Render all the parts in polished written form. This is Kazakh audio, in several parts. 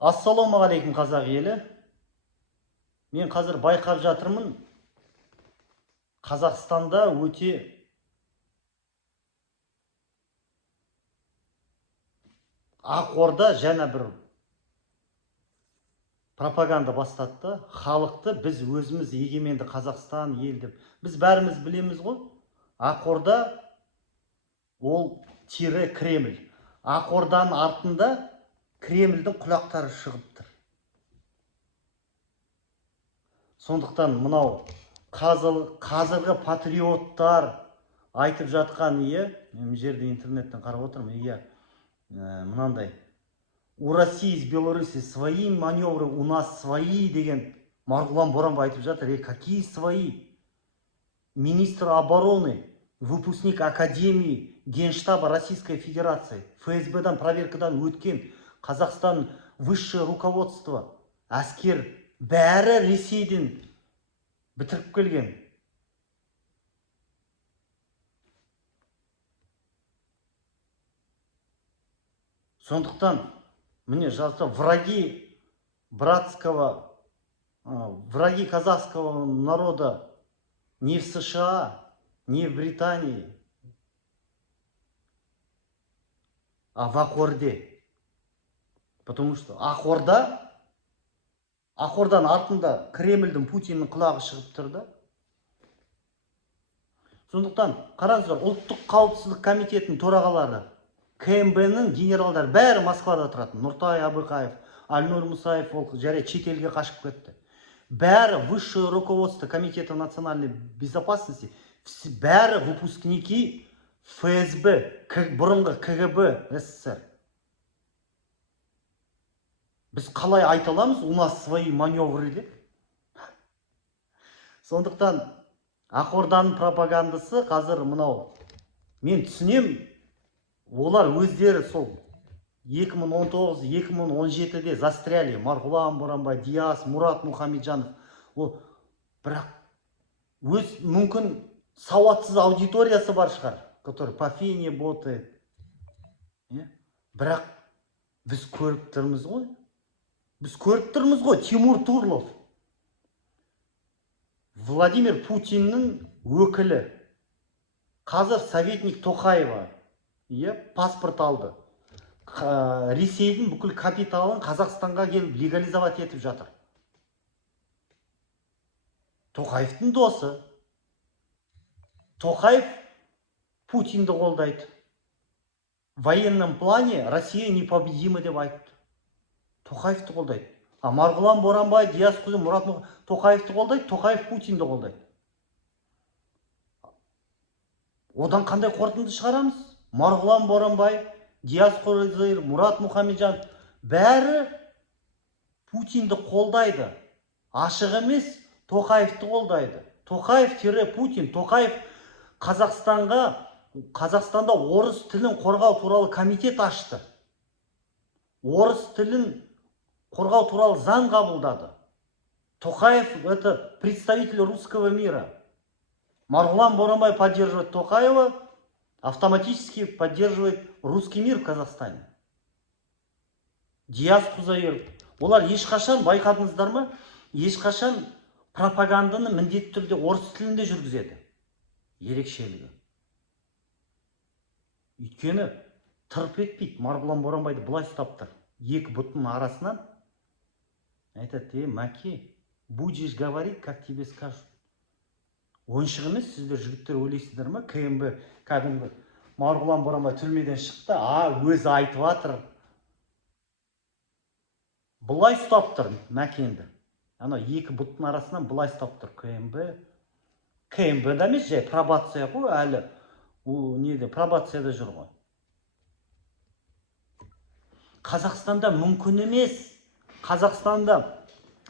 Ассалаумағалейкум қазақ елі. Мен қазір байқап жатырмын. Қазақстанда өте Ақорда жаңа бір пропаганда бастатты. Халықты біз өзіміз егеменді Қазақстан ел деп. Біз бәріміз білеміз ғой. Ақорда ол тире Кремль. Ақорданың артында Кремльдің құлақтары шығып тұр. Сондықтан мынау қазіргі патриоттар айтып жатқан мен жерде интернеттен қарап отырмын, мынандай: у России с Беларуси свои маневры, у нас свои деген Марғұлан Боранбай айтып жатыр. Какие свои? Министр обороны, выпускник Академии Генштаба Российской Федерации, ФСБдан проверкадан өткен, Қазақстан высшее руководство, әскер бәрі Ресейден бітіріп келген. Сондықтан мне жазды: враги казахского народа не в США, не в Британии, а в Ақорде. Потому что Ақорданың артында Кремльдің, Путиннің құлағы шығып тұр да. Сондықтан қараңыздар, ұлттық қауіпсіздік комитетінің төрағалары, КМБ-ның генералдары бәрі Москвада тұратын. Нұртай Абықаев, Альнур Мұсаев ол жарайды шетелге қашып кетті. Бәрі высшее руководство комитета национальной безопасности, бәрі выпускники ФСБ, бұрынғы КГБ СССР. Біз қалай айта аламыз у нас свои маневры деп? Сондықтан Ақорданың пропагандасы қазір мынау. Мен түсінем, олар өздері сол 2019-2017-де застряли. Марғұлан Боранбай, Диас, Мұрат Мұхамеджанов. Бірақ өз мүмкін сауатсыз аудиториясы бар шығар, который по фене ботает. Бірақ біз көріп тұрмыз ғой. Тимур Турлов, Владимир Путиннің өкілі, қазір советник Тоқаева паспорт алды. Ресейдің бүкіл капиталын Қазақстанға келіп легализовать етіп жатыр. Тоқаевтың досы. Тоқаев Путинді қолдайды. В военном плане Россия непобедима деп айтты. Тоқаевты қолдайды. А Марғұлан Боранбай, Диас Құзы, Мұрат Тоқаевты қолдайды, Тоқаев Путинді қолдайды. Одан қандай қорытынды шығарамыз? Марғұлан Боранбай, Диас Құзы, Мұрат Мұхамеджан бәрі Путинді қолдайды. Ашық емес, Тоқаевты қолдайды. Тоқаев-Путин. Тоқаев Қазақстанда орыс тілін қорғау туралы комитет ашты. Орыс тілін қорғау туралы заң қабылдады. Тоқаев — это представитель русского мира. Марғұлан Боранбай поддерживает Тоқаева, автоматически поддерживает русский мир в Казахстане. Диас Құзайыр. Олар ешқашан, байқадыңыздар ма? Ешқашан пропаганданы міндетті түрде орыс тілінде жүргізеді. Ерекшелігі. Өйткені тырп етпейді. Марғұлан Боранбайды бұлай ұстаптыр. Екі бұтының арасынан айтады: мәке, будешь говорить, как тебе скажут. Ойыншық емес, сіздер жігіттер ойлайсыздар ма? КМБ кәдімгі Марғұлан Боранбай түрмеден шықты, өзі айтып жатыр. Бұлай ұстап тұр мәкенді. Ана екі бұттың арасынан бұлай ұстап тұр КМБ. КМБ да емес, жай пробация ғой, әлі пробацияда жүр ғой. Қазақстанда мүмкін емес. Қазақстанда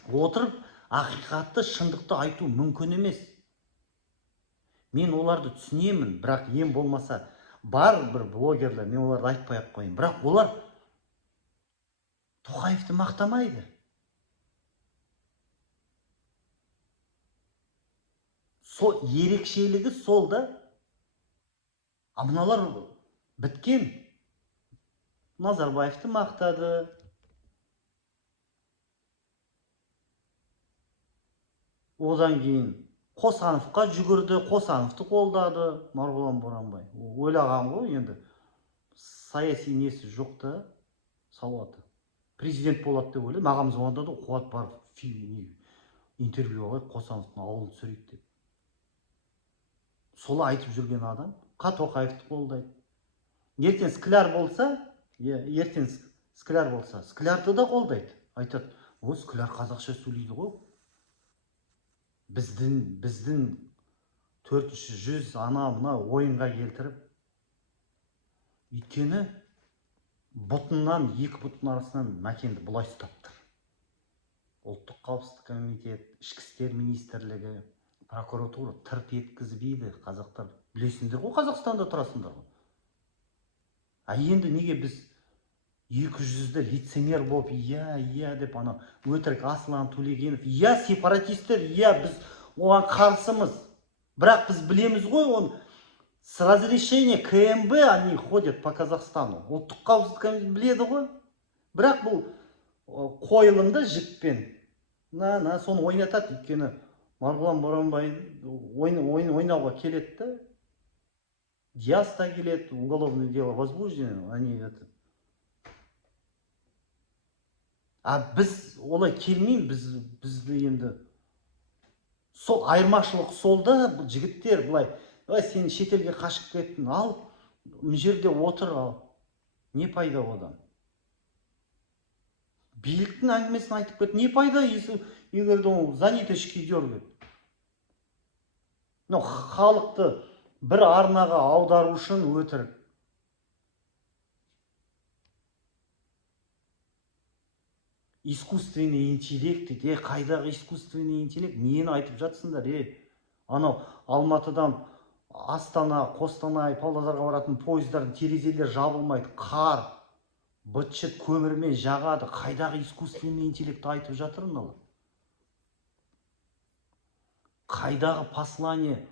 отырып ақиқатты, шындықты айту мүмкін емес. Мен оларды түсінемін, бірақ ең болмаса бар бір блогерлер, мен оларды айтпай-ақ қойын. Бірақ олар Тоқаевты мақтамайды. Ерекшелігі сол да. Мыналар біткен. Назарбаевты мақтады, Одан кейін Қосановқа жүгірді, Қосановты қолдады Марғұлан Боранбай. Ойлаған ғой енді саяси несі жоқ та сауаты. Президент болады деп ойлайды. Маған звондады, қуат барып интервью алайық, Қосановтың ауылын түсірейік деп. Солай айтып жүрген адам Тоқаевты қолдайды. Ертең Скляр болса, Склярды да қолдайды. Айтады, о, Скляр қазақша сөйлейді ғой. Біздің 400 ана мына ойынға келтіріп, өйткені бұтынан, екі бұтын арасынан Мәкенді бұлай ұстаптыр. Ұлттық қауіпсіздік комитет, ішкі істер министрлігі, прокуратура тырп еткізбейді. Қазақтар білесіңдер ғой, Қазақстанда тұрасыңдар ғой. Енді неге біз 200-ді лицемер болып, иә деп, ана өтірік Аслан Төлегенов, сепаратистер, біз оған қарсымыз. Бірақ біз білеміз ғой, он с разрешения КМБ они ходят по Казахстану. Ұлттық қауіпсіздік комитет біледі ғой. Бірақ бұл қойылымды жіппен соны ойнатады. Өйткені Марғұлан Боранбай ойнауға келеді. Диас та келеді, уголовное дело возбуждено, они это. Біз олай келмейміз, бізді енді сол айырмашылық солда. Жігіттер былай, сен шетелге қашып кеттің, ал жерде отыр, ал не пайда одан? Биліктің әңгімесін айтып кет, не пайда, егерде за ниточки дергает. Халықты бір арнаға аудару үшін өтірік. Искусственный интеллект дейді. Қайдағы искусственный интеллект? Нені айтып жатсыңдар? Анау Алматыдан Астана, Қостанай, Павлодарға баратын пойыздардың терезелері жабылмайды. Қар, быт-шыт көмірмен жағады. Қайдағы искусственный интеллектті айтып жатыр мыналар? Қайдағы послание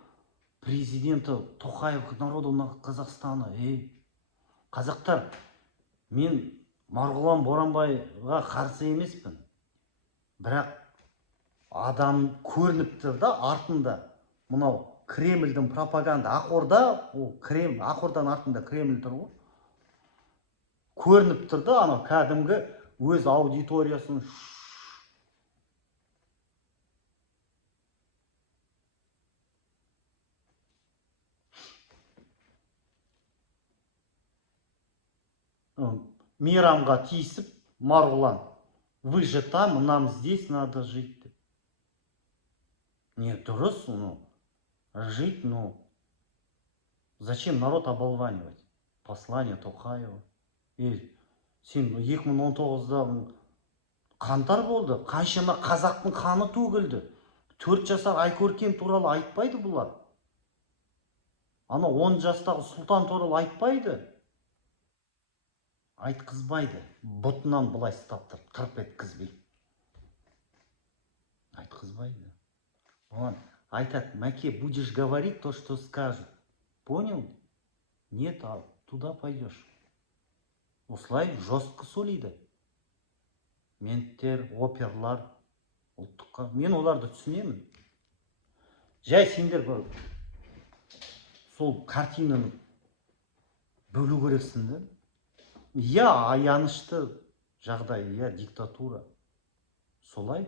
президенті Тоқаев к народу Казахстана? Қазақтар, мен Марғұлан Боранбайға қарсы емеспін. Бірақ адам көрініп тұр да артында. Мынау Кремльдің пропаганда, Ақорда, Ақорданың артында Кремль тұр ғой. Көрініп тұр да, анау кәдімгі өз аудиториясын. Мейрамға тиісіп, Марғұлан, вы же там, нам здесь надо жить. Не, дұрыс, жить, зачем народ оболванивать? Послание Тоқаева. Сен 2019-да қаңтар болды, қаншама қазақтың қаны төгілді. 4 жасар Айкөркем туралы айтпайды бұлар. Ана 10 жастағы Сұлтан туралы айтпайды. Айтқызбайды. Бұтынан бұлай ұстаптыр, тырп еткізбей. Айтқызбайды. Он айтады, Мәке, будешь говорить то, что скажут. Понял? Нет, а туда пойдешь. Осылай жестко сөйлейді. Менттер, оперлар, ұлттыққа. Мен оларды түсінемін. Жай сендер бұл сол картинаны бөлу керексіңдер. Аянышты жағдай, диктатура. Солай.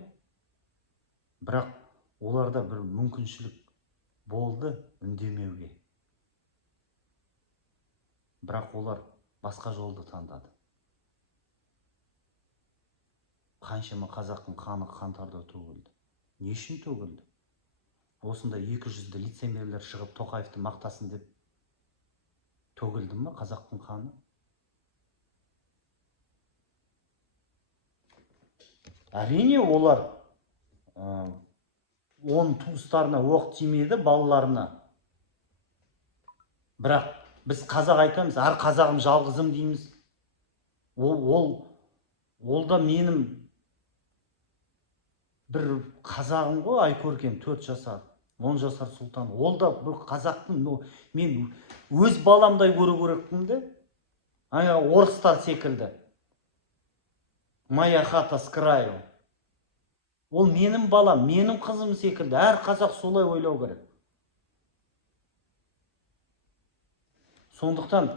Бірақ оларда бір мүмкіншілік болды үндемеуге. Бірақ олар басқа жолды таңдады. Қаншама қазақтың қаны қаңтарда төгілді. Не үшін төгілді? Осында 200-ді лицемерлер шығып Тоқаевты мақтасын деп төгілді ме қазақтың қаны? Әрине олар оның туыстарына оқ тимеді, балаларына. Бірақ біз қазақ айтамыз, әр қазағым жалғызым дейміз. Ол да менің бір қазағым ғой, Айкөркем 4 жасар, 10 жасар Сұлтан. Ол да бір қазақтың, мен өз баламдай көру керекпін де. Орыстар секілді. Моя хата с краю. Ол менің балам, менің қызым секілді. Әр қазақ солай ойлау керек. Сондықтан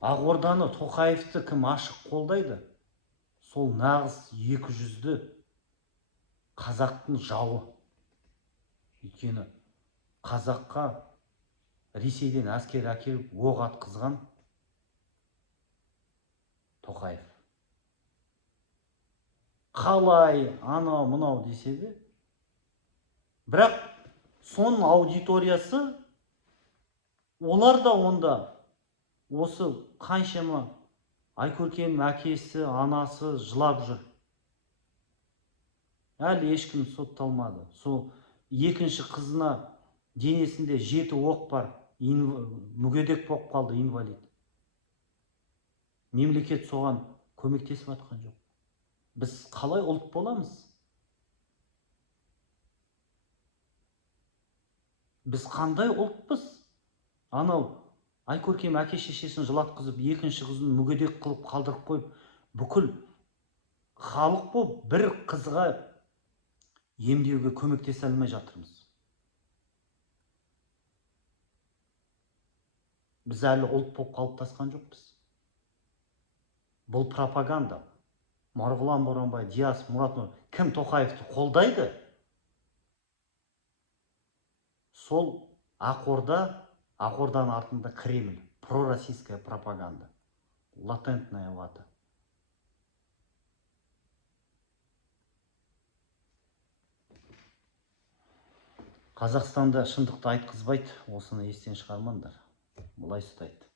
Ақорданы, Тоқаевты кім ашық қолдайды? Сол нағыз екі жүзді қазақтың жауы. Өйткені қазаққа Ресейден әскер әкеліп оқ атқызған Тоқаев. Қалай анау мынау десе де, бірақ соның аудиториясы, олар да онда осы қаншама Айкөркем әкесі, анасы жылап жүр. Әлі ешкім сотталмады. Сол екінші қызына денесінде 7 оқ бар, мүгедек болып қалды, инвалид. Мемлекет соған көмектесіп жатқан жоқ. Біз қалай ұлт боламыз? Біз қандай ұлтпыз? Анау Айкөркем әке шешесін жылатқызып, екінші қызын мүгедек қылып қалдырып қойып, бүкіл халық болып бір қызға емдеуге көмектесе алмай жатырмыз. Біз әлі ұлт болып қалыптасқан жоқпыз. Бұл пропаганда. Марғұлан Боранбай, Диас, Мұрат Нұр, кім Тоқаевты қолдайды? Сол Ақорда, Ақорданың артында Кремль, пророссийская пропаганда, латентная вата. Қазақстанда шындықты айтқызбайды, осыны естен шығармаңдар. Бұлай ұстайды.